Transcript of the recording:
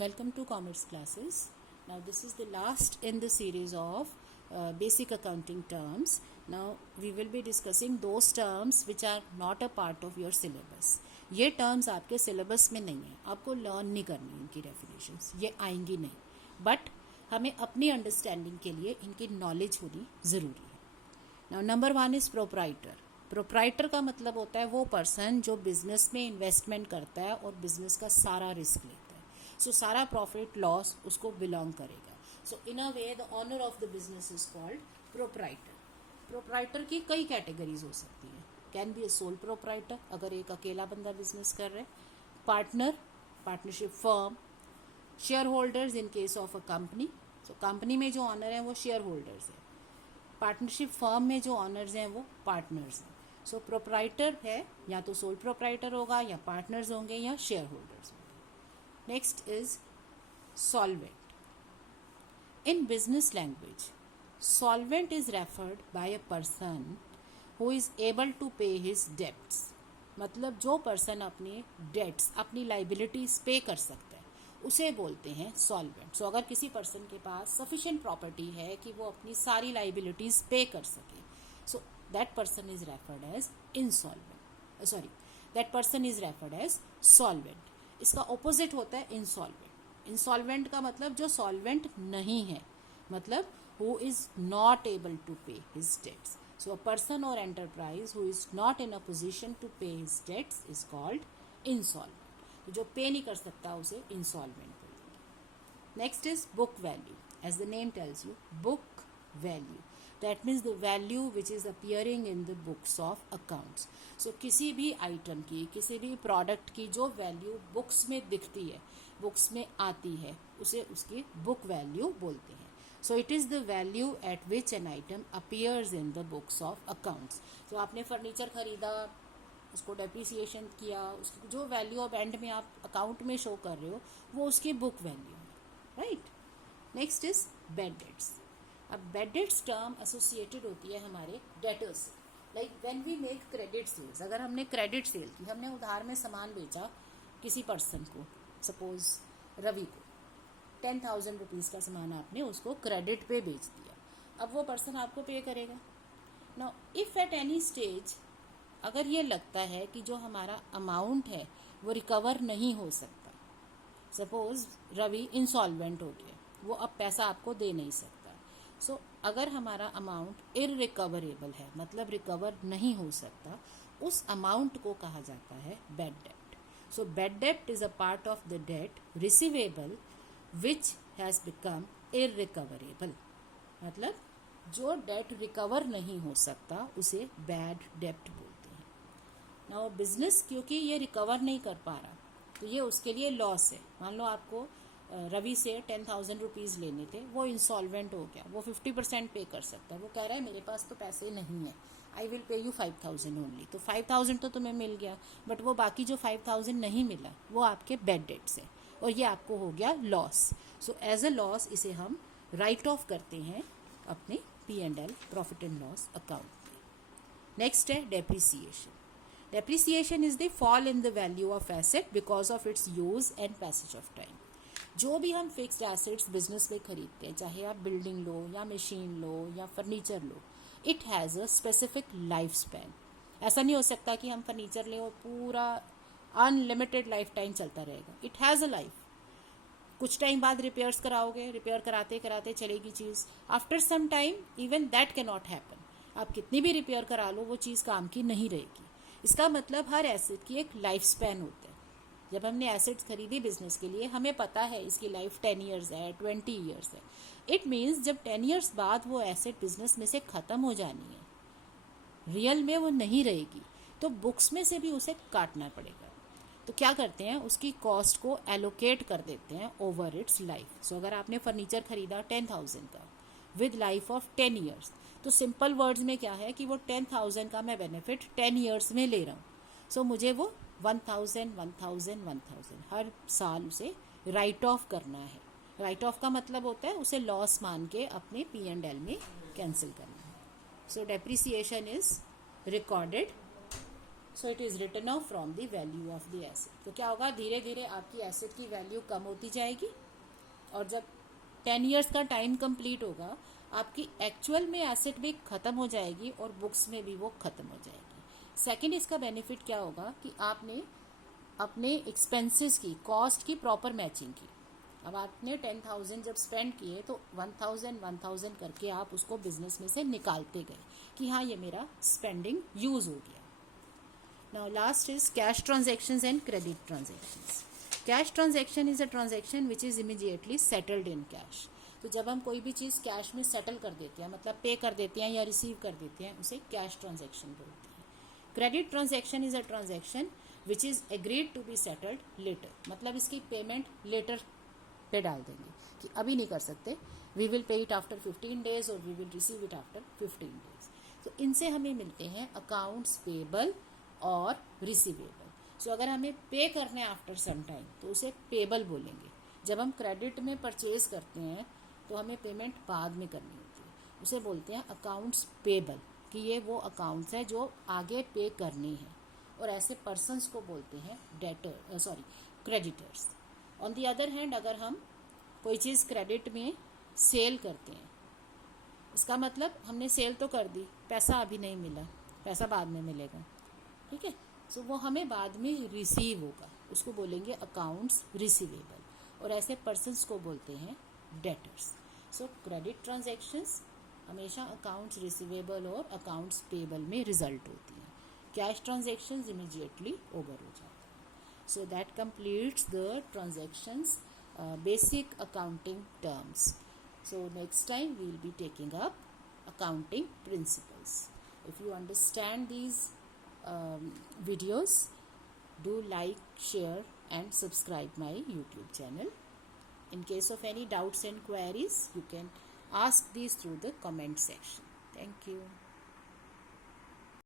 Welcome to Commerce classes. Now this is the last in the series of basic accounting terms. Now we will be discussing those terms which are not a part of your syllabus. ये terms आपके syllabus में नहीं है, आपको learn नहीं करनी इनकी definitions, ये आएंगी नहीं, but हमें अपनी understanding के लिए इनकी knowledge होनी ज़रूरी है. Now number 1 is proprietor. Proprietor का मतलब होता है वो पर्सन जो बिजनेस में इन्वेस्टमेंट करता है और बिजनेस का सारा रिस्क लेता है. सो सारा प्रॉफिट लॉस उसको बिलोंग करेगा. So in a way the owner of the business is called proprietor. Proprietor की कई कैटेगरीज हो सकती हैं. Can be a sole proprietor, अगर एक अकेला बंदा बिजनेस कर रहा है. Partner, partnership firm. Share holders in case of a company. So company में जो ऑनर है वो शेयर होल्डर्स है. पार्टनरशिप फर्म में जो ऑनर्स हैं वो पार्टनर्स हैं. सो प्रोप्राइटर है या तो सोल प्रोप्राइटर होगा या पार्टनर्स होंगे या शेयर होल्डर्स होंगे. Next is solvent. In business language solvent is referred by a person who is able to pay his debts. मतलब जो पर्सन अपने डेट्स, अपनी लाइबिलिटीज पे कर सकता है उसे बोलते हैं सॉल्वेंट. सो अगर किसी पर्सन के पास सफिशिएंट प्रॉपर्टी है कि वो अपनी सारी लाइबिलिटीज पे कर सके, सो that person is referred as insolvent. That person is referred as solvent. इसका opposite होता है insolvent. Insolvent का मतलब जो solvent नहीं है, मतलब who is not able to pay his debts. So a person or enterprise who is not in a position to pay his debts is called insolvent. तो जो पे नहीं कर सकता उसे insolvent बोलेंगे. Next is book value. As the name tells you, book value. That means the value which is appearing in the books of accounts. So किसी भी आइटम की, किसी भी प्रोडक्ट की जो वैल्यू बुक्स में दिखती है, बुक्स में आती है, उसे उसकी बुक वैल्यू बोलते हैं. सो it is the value eight which an item appears in the books of accounts. तो आपने फर्नीचर खरीदा, उसको डेप्रिसिएशन किया, उसकी जो वैल्यू अब एंड में आप अकाउंट में शो कर रहे हो वो उसकी बुक वैल्यू है, right. Next is bad debts. अब बैड डेट्स टर्म एसोसिएटेड होती है हमारे डेटर्स से. Like when we make credit sales, अगर हमने क्रेडिट सेल की, हमने उधार में सामान बेचा किसी पर्सन को, सपोज रवि को 10,000 रुपीज़ का सामान आपने उसको क्रेडिट पे बेच दिया. अब वो पर्सन आपको पे करेगा. Now if at any stage अगर ये लगता है कि जो हमारा अमाउंट है वो रिकवर नहीं हो सकता, सपोज रवि इंसॉल्वेंट हो गया, वो अब पैसा आपको दे नहीं सकता. सो अगर हमारा अमाउंट इररिकवरेबल है, मतलब रिकवर नहीं हो सकता, उस अमाउंट को कहा जाता है bad debt. So bad debt is a part of the debt receivable which has become irrecoverable. मतलब जो डेट रिकवर नहीं हो सकता उसे बैड डेट बोलते हैं. नाउ बिजनेस क्योंकि ये रिकवर नहीं कर पा रहा तो ये उसके लिए लॉस है. मान लो आपको रवि से 10,000 रुपीज़ लेने थे, वो इंसॉल्वेंट हो गया, वो 50% पे कर सकता है. वो कह रहा है मेरे पास तो पैसे नहीं है, I will pay you 5,000 only. तो 5,000 तो तुम्हें मिल गया, बट वो बाकी जो 5,000 नहीं मिला वो आपके बैड डेट्स है और ये आपको हो गया loss. So as a loss इसे हम राइट ऑफ करते हैं अपने P&L, profit and loss account में. नेक्स्ट है depreciation. Depreciation is the fall in the value of asset because of its use and passage of time. जो भी हम फिक्स्ड एसेट्स बिजनेस में खरीदते हैं, चाहे आप बिल्डिंग लो या मशीन लो या furniture low, it has a specific life span. ऐसा नहीं हो सकता कि हम फर्नीचर लें और पूरा अनलिमिटेड लाइफ टाइम चलता रहेगा. It has a life. कुछ टाइम बाद रिपेयर्स कराओगे, रिपेयर कराते कराते चलेगी चीज़. After some time even that can not happen. आप कितनी भी रिपेयर करा लो वो चीज़ काम की नहीं रहेगी. इसका मतलब हर एसेट की एक लाइफ स्पैन होता है. जब हमने एसेट्स खरीदी बिजनेस के लिए, हमें पता है इसकी लाइफ 10 ईयर्स है, 20 ईयर्स है. इट मीन्स जब 10 ईयर्स बाद वो एसेट बिजनेस में से ख़त्म हो जानी है, रियल में वो नहीं रहेगी, तो बुक्स में से भी उसे काटना पड़ेगा. तो क्या करते हैं, उसकी कॉस्ट को एलोकेट कर देते हैं ओवर इट्स लाइफ. सो अगर आपने फर्नीचर खरीदा 10,000 का विद लाइफ ऑफ 10 ईयर्स, तो सिंपल वर्ड्स में क्या है कि वो 10,000 का मैं बेनिफिट 10 ईयर्स में ले रहा हूँ. सो मुझे वो 1,000 हर साल उसे राइट ऑफ करना है. राइट ऑफ का मतलब होता है उसे लॉस मान के अपने P&L में कैंसिल करना है. So depreciation is recorded so it is written off from the value of the asset. तो क्या होगा, धीरे धीरे आपकी एसेट की वैल्यू कम होती जाएगी, और जब 10 ईयर्स का टाइम कंप्लीट होगा आपकी एक्चुअल में एसेट भी ख़त्म हो जाएगी और बुक्स में भी वो ख़त्म हो जाएगी। सेकंड इसका बेनिफिट क्या होगा कि आपने अपने एक्सपेंसेस की, कॉस्ट की प्रॉपर मैचिंग की। अब आपने 10,000 जब स्पेंड किए तो 1,000 करके आप उसको बिजनेस में से निकालते गए कि हाँ ये मेरा स्पेंडिंग यूज हो गया। Now last is cash transactions and credit transactions. Cash transaction is a transaction which is immediately settled in cash. तो जब हम कोई भी चीज़ कैश में सेटल कर देते हैं, मतलब पे कर देते हैं या रिसीव कर देते हैं, उसे कैश ट्रांजेक्शन बोलते हैं। Credit transaction is a transaction which is agreed to be settled later. मतलब इसकी पेमेंट लेटर पे डाल देंगे कि अभी नहीं कर सकते, we will pay it after 15 days और we will receive it after 15 days. तो इनसे हमें मिलते हैं अकाउंट्स पेबल और रिसीवेबल। सो अगर हमें पे करने आफ्टर सम टाइम तो उसे पेबल बोलेंगे। जब हम क्रेडिट में परचेज करते हैं तो हमें पेमेंट बाद में करनी होती है, उसे बोलते हैं अकाउंट्स पेबल, कि ये वो अकाउंट्स है जो आगे पे करने हैं, और ऐसे पर्सन्स को बोलते हैं creditors. On the other hand अगर हम कोई चीज़ क्रेडिट में सेल करते हैं, इसका मतलब हमने सेल तो कर दी, पैसा अभी नहीं मिला, पैसा बाद में मिलेगा, ठीक है। सो वो हमें बाद में रिसीव होगा, उसको बोलेंगे अकाउंट्स रिसीवेबल, और ऐसे पर्सन्स को बोलते हैं डेटर्स। सो क्रेडिट ट्रांजेक्शन्स हमेशा अकाउंट्स रिसीवेबल और अकाउंट्स पेबल में रिजल्ट होती हैं। कैश ट्रांजेक्शन्स इमीडिएटली ओवर हो जाते हैं। So that completes the transactions basic accounting terms. So next time we will be taking up accounting principles. If you understand these videos, do like, share and subscribe my YouTube channel. In case of any doubts and queries, you can ask these through the comment section. Thank you.